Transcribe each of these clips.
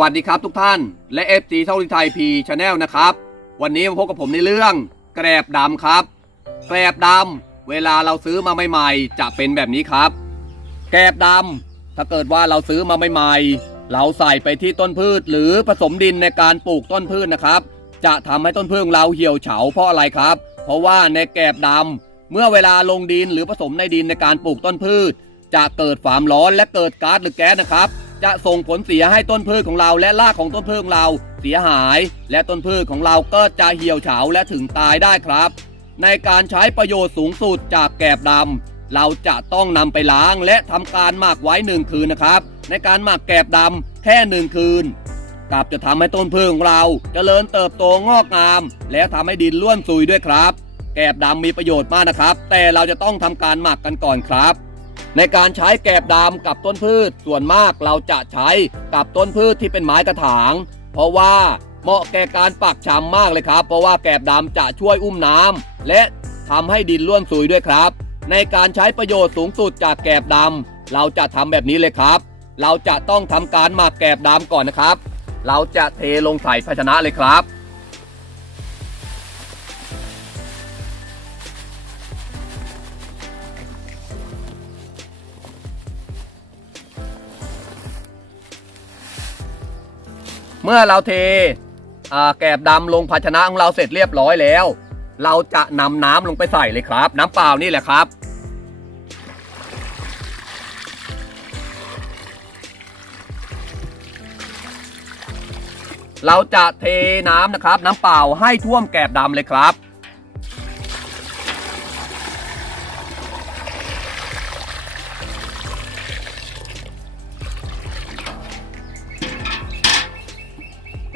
วัสดีครับทุกท่าน และเอฟซีช่องไทยพีชาแนลนะครับ วันนี้มาพบกับผมในเรื่อง แกรบดำครับ แกรบดำเวลาเราซื้อมาใหม่ๆ จะเป็นแบบนี้ครับ แกรบดำถ้าเกิดว่าเราซื้อมาใหม่ๆ เราใส่ไปที่ต้นพืช หรือผสมดินในการปลูกต้นพืชนะครับ จะทำให้ต้นพืชของเราเหี่ยวเฉาเพราะอะไรครับ เพราะว่าในแกรบดำเมื่อเวลาลงดินหรือผสมในดินในการปลูกต้นพืช จะเกิดความร้อนและเกิดก๊าซหรือแก๊สนะครับ จะส่งผลเสียให้ต้นพืชของเราและรากของต้นพืชของเราเสียหาย และต้นพืชของเราก็จะเหี่ยวเฉาและถึงตายได้ครับ ในการใช้ประโยชน์สูงสุดจากแกบดำเราจะต้องนำไปล้างและทำการหมักไว้หนึ่งคืนนะครับ ในการหมักแกบดำแค่หนึ่งคืนกลับจะทำให้ต้นพืชของเราเจริญเติบโตงอกงาม และทำให้ดินร่วนซุยด้วยครับ แกบดำมีประโยชน์มากนะครับ แต่เราจะต้องทำการหมักกันก่อนครับ ในการใช้แกบดำกับต้นพืชส่วนมากเราจะใช้กับต้นพืชที่เป็นไม้กระถาง เพราะว่าเหมาะแก่การปักชำมากเลยครับ เพราะว่าแกบดำจะช่วยอุ้มน้ำและทำให้ดินร่วนซุยด้วยครับ ในการใช้ประโยชน์สูงสุดจากแกบดำเราจะทำแบบนี้เลยครับ เราจะต้องทำการหมักแกบดำก่อนนะครับ เราจะเทลงใส่ภาชนะเลยครับ เมื่อเราเทแกบดำลงภาชนะของเราเสร็จเรียบร้อยแล้ว เราจะนำน้ำลงไปใส่เลยครับ น้ำเปล่านี่แหละครับ เราจะเทน้ำนะครับ น้ำเปล่าให้ท่วมแกบดำเลยครับ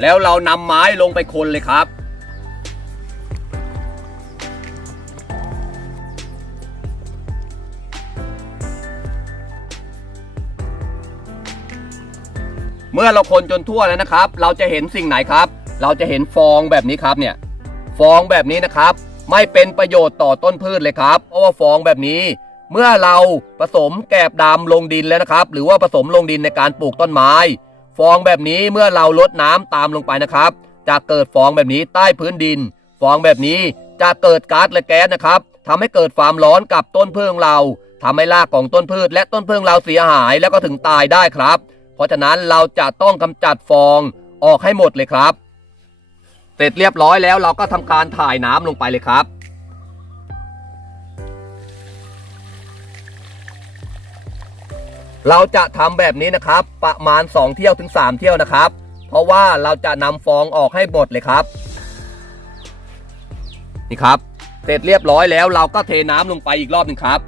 แล้วเรานำไม้ลงไปคนเลยครับ เมื่อเราคนจนทั่วแล้วนะครับ เราจะเห็นสิ่งไหนครับ เราจะเห็นฟองแบบนี้ครับเนี่ยฟองแบบนี้นะครับ ไม่เป็นประโยชน์ต่อต้นพืชเลยครับ เพราะว่าฟองแบบนี้ เมื่อเราผสมแกบดำลงดินแล้วนะครับ หรือว่าผสมลงดินในการปลูกต้นไม้ ฟองแบบนี้เมื่อเราลดน้ำตามลงไปนะครับ จะเกิดฟองแบบนี้ใต้พื้นดิน ฟองแบบนี้จะเกิดก๊าซและแก๊สนะครับทำให้เกิดความร้อนกับต้นพืชเราทำให้รากของต้นพืช และต้นพืชเราเสียหายแล้วก็ถึงตายได้ครับ เพราะฉะนั้นเราจะต้องกำจัดฟองออกให้หมดเลยครับ เสร็จเรียบร้อยแล้วเราก็ทำการถ่ายน้ำลงไปเลยครับ เราจะทำแบบนี้นะครับ ประมาณ 2 เที่ยวถึง 3 เที่ยวนะครับ เพราะว่าเราจะนำฟองออกให้หมดเลยครับ นี่ครับ เสร็จเรียบร้อยแล้วเราก็เทน้ำลงไปอีกรอบหนึ่งครับ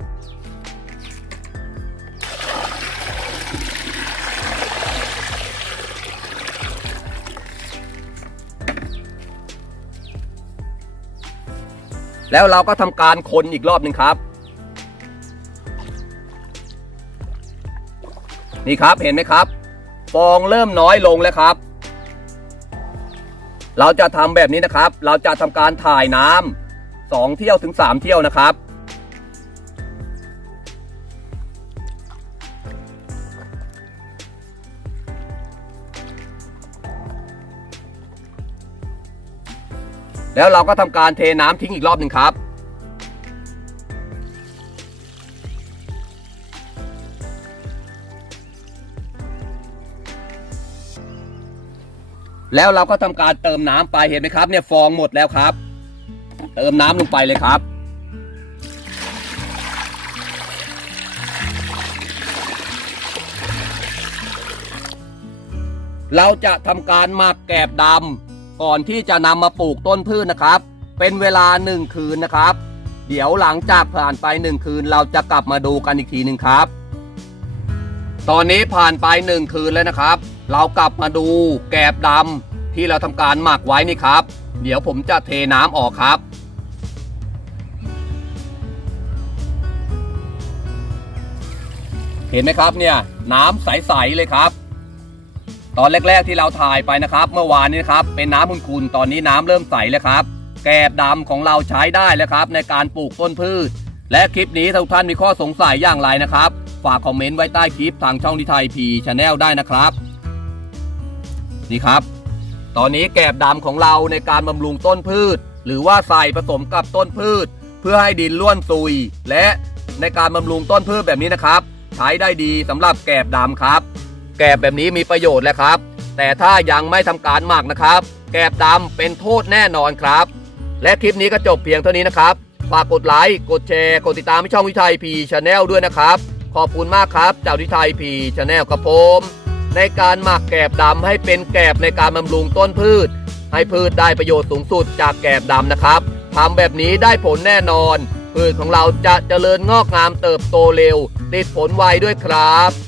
แล้วเราก็ทำการคนอีกรอบหนึ่งครับ นี่ครับเห็นไหมครับ ฟองเริ่มน้อยลงแล้วครับ เราจะทำแบบนี้นะครับ เราจะทำการถ่ายน้ำสองเที่ยวถึงสามเที่ยวนะครับแล้วเราก็ทำการเทน้ำทิ้งอีกรอบหนึ่งครับ แล้วเราก็ทำการเติมน้ำไปเห็นไหมครับ เนี่ยฟองหมดแล้วครับ เติมน้ำลงไปเลยครับ เราจะทำการหมักแกบดำก่อนที่จะนำมาปลูกต้นพืชนะครับ เป็นเวลาหนึ่งคืนนะครับ เดี๋ยวหลังจากผ่านไปหนึ่งคืน เราจะกลับมาดูกันอีกทีหนึ่งครับ ตอนนี้ผ่านไปหนึ่งคืนแล้วนะครับ เรากลับมาดูแกบดำที่เราทำการหมักไว้นี่ครับ เดี๋ยวผมจะเทน้ำออกครับ เห็นไหมครับเนี่ยน้ำใสๆเลยครับ ตอนแรกๆที่เราถ่ายไปนะครับ เมื่อวานนี้ครับเป็นน้ำขุ่นๆตอนนี้น้ำเริ่มใสแล้วครับ แกบดำของเราใช้ได้แล้วครับ ในการปลูกต้นพืช และคลิปนี้ถ้าทุกท่านมีข้อสงสัยอย่างไรนะครับ ฝากคอมเมนต์ไว้ใต้คลิปทางช่องทิไทยพีชาแนลได้นะครับ นี่ครับ ตอนนี้แกบดำของเราในการบำรุงต้นพืช หรือว่าใส่ผสมกับต้นพืช เพื่อให้ดินร่วนซุย และในการบำรุงต้นพืชแบบนี้นะครับ ใช้ได้ดีสำหรับแกบดำครับ แกบแบบนี้มีประโยชน์แหละครับ แต่ถ้ายังไม่ทำการหมักนะครับ แกบดำเป็นโทษแน่นอนครับ และคลิปนี้ก็จบเพียงเท่านี้นะครับฝากกดไลค์กดแชร์กดติดตามช่องวิชัยพีชาแนลด้วยนะครับ ขอบคุณมากครับจากวิชัยพีชาแนลกับผม ในการหมักแกบดำให้เป็นแกบในการบำรุงต้นพืช ให้พืชได้ประโยชน์สูงสุดจากแกบดำนะครับทำแบบนี้ได้ผลแน่นอน พืชของเราจะเจริญงอกงามเติบโตเร็ว ติดผลไวด้วยครับ